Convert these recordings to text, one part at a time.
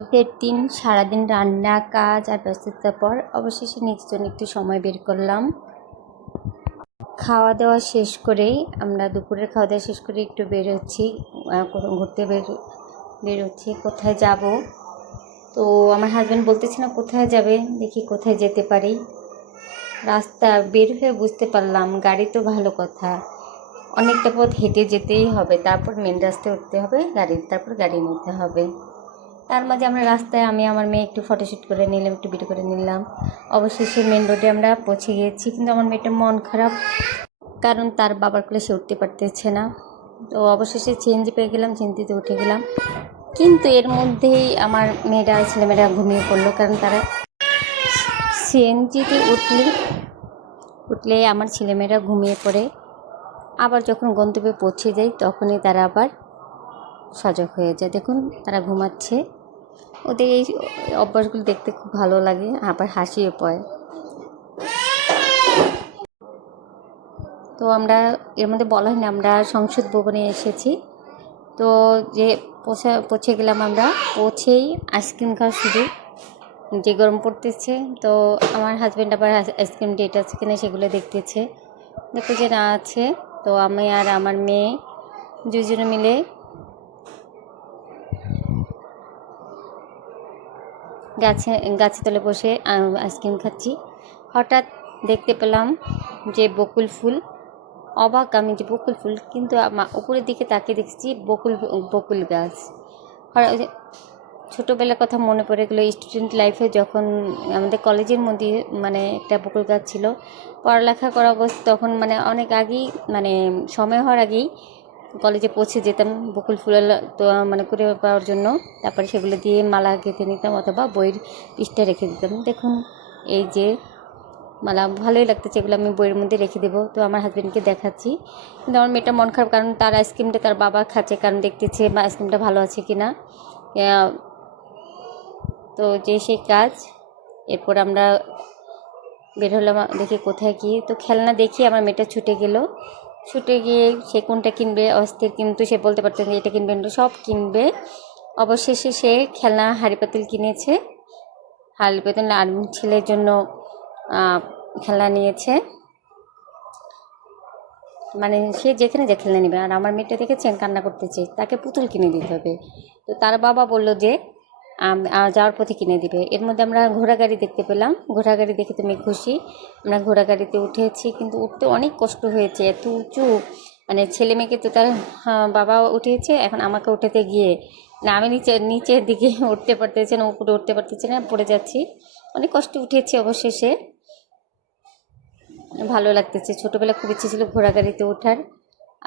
ঈদের দিন সারাদিন রান্না কাজ আর ব্যস্ততার পর অবশেষে নিজের জন্য একটু সময় বের করলাম। খাওয়া দাওয়া শেষ করেই আমরা দুপুরের খাওয়া দাওয়া শেষ করে একটু বেরোচ্ছি, কোথাও ঘুরতে বেরোচ্ছি। কোথায় যাব? তো আমার হাজব্যান্ড বলতেছে না কোথায় যাবে, দেখি কোথায় যেতে পারি। রাস্তা বের হয়ে বুঝতে পারলাম গাড়ি তো ভালো কথা, অনেকটা পথ হেঁটে যেতেই হবে, তারপর মেন রাস্তায় উঠতে হবে তারপর গাড়ি নিতে হবে। তার মাঝে আমরা রাস্তায় আমি আমার মেয়ে একটু ফটোশ্যুট করে নিলাম, একটু ভিডিও করে নিলাম। অবশেষে মেন রোডে আমরা পৌঁছে গিয়েছি, কিন্তু আমার মেয়েটার মন খারাপ, কারণ তার বাবার কোলে সে উঠতে পারতেছে না। তো অবশেষে সিএনজি পেয়ে গেলাম, সিএনজিতে উঠে গেলাম। কিন্তু এর মধ্যেই আমার ছেলেমেয়েরা ঘুমিয়ে পড়লো, কারণ তারা সিএনজিতে উঠলে আমার ছেলেমেয়েরা ঘুমিয়ে পড়ে। আবার যখন গন্তব্যে পৌঁছে যায় তখনই তারা আবার সজাগ হয়ে যায়। দেখুন তারা ঘুমাচ্ছে। ওদের এই অভ্যাসগুলো দেখতে খুব ভালো লাগে, আবার হাসিও পায়। তো আমরা এর মধ্যে বলা হয় না আমরা সংসদ ভবনে এসেছি। তো যে পৌঁছে গেলাম, আমরা পৌঁছেই আইসক্রিম খাওয়া শুরু। যে গরম পড়তেছে, তো আমার হাজব্যান্ড আবার আইসক্রিম ডেট আছে কিনা সেগুলো দেখতেছে। দেখো যে না আছে। তো আমি আর আমার মেয়ে দুজনে মিলে গাছে তলে বসে আইসক্রিম খাচ্ছি। হঠাৎ দেখতে পেলাম যে বকুল ফুল। অবাক আমি যে বকুল ফুল, কিন্তু উপরের দিকে তাকিয়ে দেখছি বকুল গাছ। ছোটোবেলার কথা মনে পড়ে গেলো। স্টুডেন্ট লাইফে যখন আমাদের কলেজের মধ্যে একটা বকুল গাছ ছিল, পড়ালেখা করা অবস্থা তখন অনেক আগেই সময় হওয়ার আগেই কলেজে পৌঁছে যেতাম বকুল ফুলের তো করে পাওয়ার জন্য। তারপরে সেগুলো দিয়ে মালা গেঁথে নিতাম অথবা বইয়ের পৃষ্ঠা রেখে দিতাম। দেখুন এই যে মালা ভালোই লাগতেছে, এগুলো আমি বইয়ের মধ্যে রেখে দেবো। তো আমার হাজব্যান্ডকে দেখাচ্ছি, কিন্তু আমার মেয়েটা মন খারাপ, কারণ তার আইসক্রিমটা তার বাবা খাচ্ছে, কারণ দেখতেছে আইসক্রিমটা ভালো আছে কি না। তো যে সেই কাজ। এরপর আমরা বের হলাম, দেখি কোথায় গিয়ে তো খেলনা দেখি আমার মেয়েটা ছুটে গিয়ে সে কোনটা কিনবে অস্থির, কিন্তু সে বলতে পারতেন যে এটা কিনবে, সব কিনবে। অবশেষে সে খেলনা হাঁড়ি পাতিল কিনেছে, হাঁড়ি পাতিল আর ছেলের জন্য খেলনা নিয়েছে। সে যেখানে যে খেলনা নেবে। আর আমার মেয়েটা দেখেছেন কান্না করতেছে, তাকে পুতুল কিনে দিতে হবে। তো তার বাবা বলল যে যাওয়ার পথে কিনে দিবে। এর মধ্যে আমরা ঘোড়া গাড়ি দেখতে পেলাম, ঘোড়া গাড়ি দেখে তুমি খুশি। আমরা ঘোড়া গাড়িতে উঠেছি, কিন্তু উঠতে অনেক কষ্ট হয়েছে, এত উঁচু। ছেলে মেয়েকে তো তার বাবা উঠিয়েছে, এখন আমাকে উঠাতে গিয়ে আমি নিচের দিকে উঠতে পারতেছি না, উপরে উঠতে পারতেছি না, পড়ে যাচ্ছি। অনেক কষ্ট উঠেছি। অবশেষে ভালো লাগতেছে। ছোটোবেলা খুব ইচ্ছে ছিল ঘোড়া গাড়িতে ওঠার,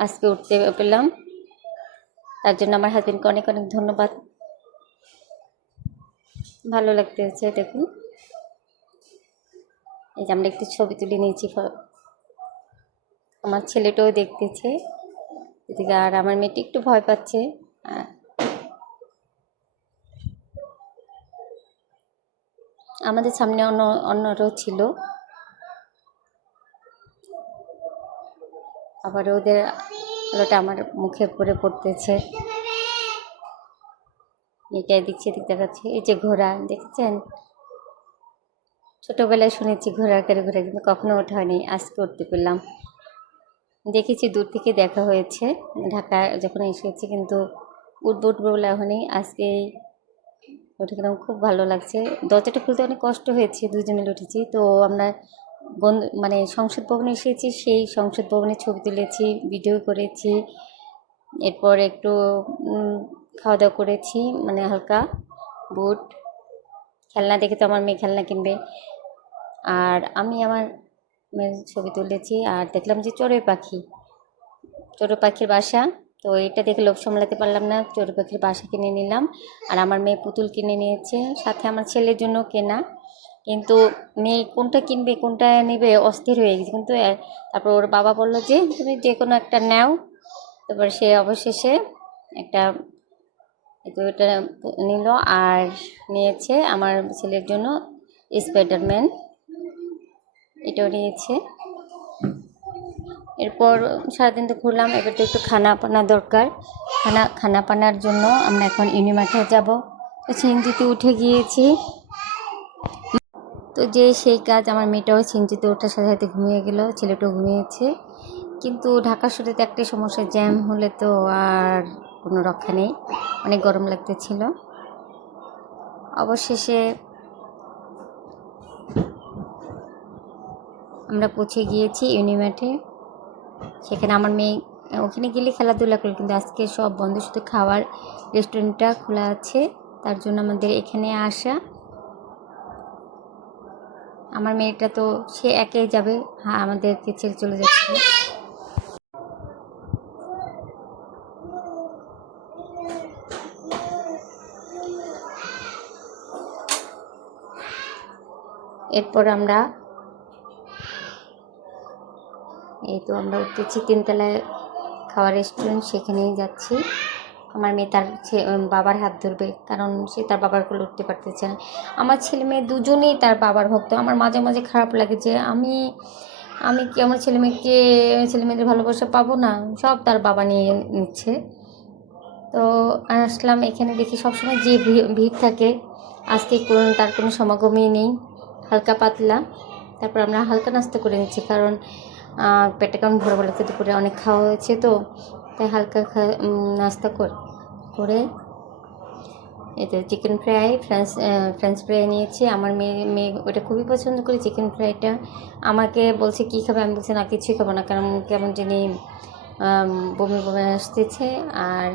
আজকে উঠতে পেলাম। তার জন্য আমার হাজবেন্ডকে অনেক অনেক ধন্যবাদ। ভালো লাগতেছে। দেখুন এই যে আমরা একটু ছবি তুলে নিয়েছি, আমার ছেলেটাও দেখতেছে এদিকে, আর আমার মেয়েটি একটু ভয় পাচ্ছে। আমাদের সামনে অন্যরাও ছিল, আবার ওদের আলোটা আমার মুখে পড়ে পড়তেছে। এটাই দেখছি, এদিক দেখাচ্ছে। এই যে ঘোড়া দেখছেন, ছোটোবেলায় শুনেছি ঘোড়া করে ঘোরা, কিন্তু কখনো ওঠা হয়নি, আজকে উঠতে পেলাম। দেখেছি দূর থেকে দেখা হয়েছে ঢাকা যখন এসেছি, কিন্তু উঠবো বলে এখনই আজকে উঠে গেলাম। খুব ভালো লাগছে। দরজাটা খুলতে অনেক কষ্ট হয়েছে, দুজন মিলে উঠেছি। তো আমরা সংসদ ভবনে এসেছি, সেই সংসদ ভবনে ছবি তুলেছি, ভিডিও করেছি। এরপর একটু খাওয়া দাওয়া করেছি, হালকা বুট খেলনা দেখে তো আমার মেয়ে খেলনা কিনবে, আর আমি আমার মেয়ের ছবি তুলেছি। আর দেখলাম যে চড়ুই পাখির বাসা। তো এটা দেখে লোভ সামলাতে পারলাম না, চড়ুই পাখির বাসা কিনে নিলাম। আর আমার মেয়ে পুতুল কিনে নিয়েছে, সাথে আমার ছেলের জন্য কেনা। কিন্তু মেয়ে কোনটা কিনবে কোনটা নেবে অস্থির হয়ে গেছে। কিন্তু তারপর ওর বাবা বললো যে তুমি যে কোনো একটা নাও। তারপর সে অবশেষে একটা এটা নিল, আর নিয়েছে আমার ছেলের জন্য স্পাইডারম্যান, এটাও নিয়েছে। এরপর সারাদিন তো ঘুরলাম, এবার তো একটু খানা পানা দরকার। খানা পানার জন্য আমরা এখন ইউনিমার্টে যাব। সিএনজিতে উঠে গিয়েছি। তো যে সেই কাজ, আমার মেয়েটাও সিএনজিতে ওঠার সাথে সাথে ঘুমিয়ে গেল, ছেলেটাও ঘুমিয়েছে। কিন্তু ঢাকা শহরে একটাই সমস্যা, জ্যাম হলে তো আর কোনো রক্ষা নেই, অনেক গরম লাগতেছিল। অবশেষে আমরা পৌঁছে গিয়েছি ইউনিমার্টে। সেখানে আমার মেয়ে ওখানে গেলে খেলাধুলা করে, কিন্তু আজকে সব বন্ধ, শুধু খাওয়ার রেস্টুরেন্টটা খোলা আছে, তার জন্য আমাদের এখানে আসা। আমার মেয়েটা তো সে একাই যাবে, হ্যাঁ আমাদেরকে ছেড়ে চলে যাচ্ছে। এরপর আমরা আমরা উঠতেছি তিনতলায় খাওয়ার রেস্টুরেন্ট, সেখানেই যাচ্ছি। আমার মেয়ে তার বাবার হাত ধরবে, কারণ সে তার বাবার কোলে উঠতে পারতেছে না। আমার ছেলে মেয়ে দুজনেই তার বাবার ভক্ত। আমার মাঝে মাঝে খারাপ লাগে যে আমি কি আমার ছেলে মেয়েদের ভালোবাসা পাবো না, সব তার বাবা নিয়ে নিচ্ছে। তো আসলাম এখানে, দেখি সবসময় যে ভিড় থাকে, আজকে তার কোনো সমাগমই নেই, হালকা পাতলা। তারপর আমরা হালকা নাস্তা করে নিচ্ছি, কারণ পেটটা কেমন ভরে লাগছে, দুপুরে অনেক খাওয়া হয়েছে, তো তাই হালকা নাস্তা করে এতে চিকেন ফ্রাই, ফ্রেঞ্চ ফ্রাই নিয়েছি। আমার মেয়ে ওটা খুবই পছন্দ করে চিকেন ফ্রাইটা। আমাকে বলছে কী খাবে, আমি বলছি না কিছুই খাবো না, কারণ কেমন জানি বমি বমি আসতেছে। আর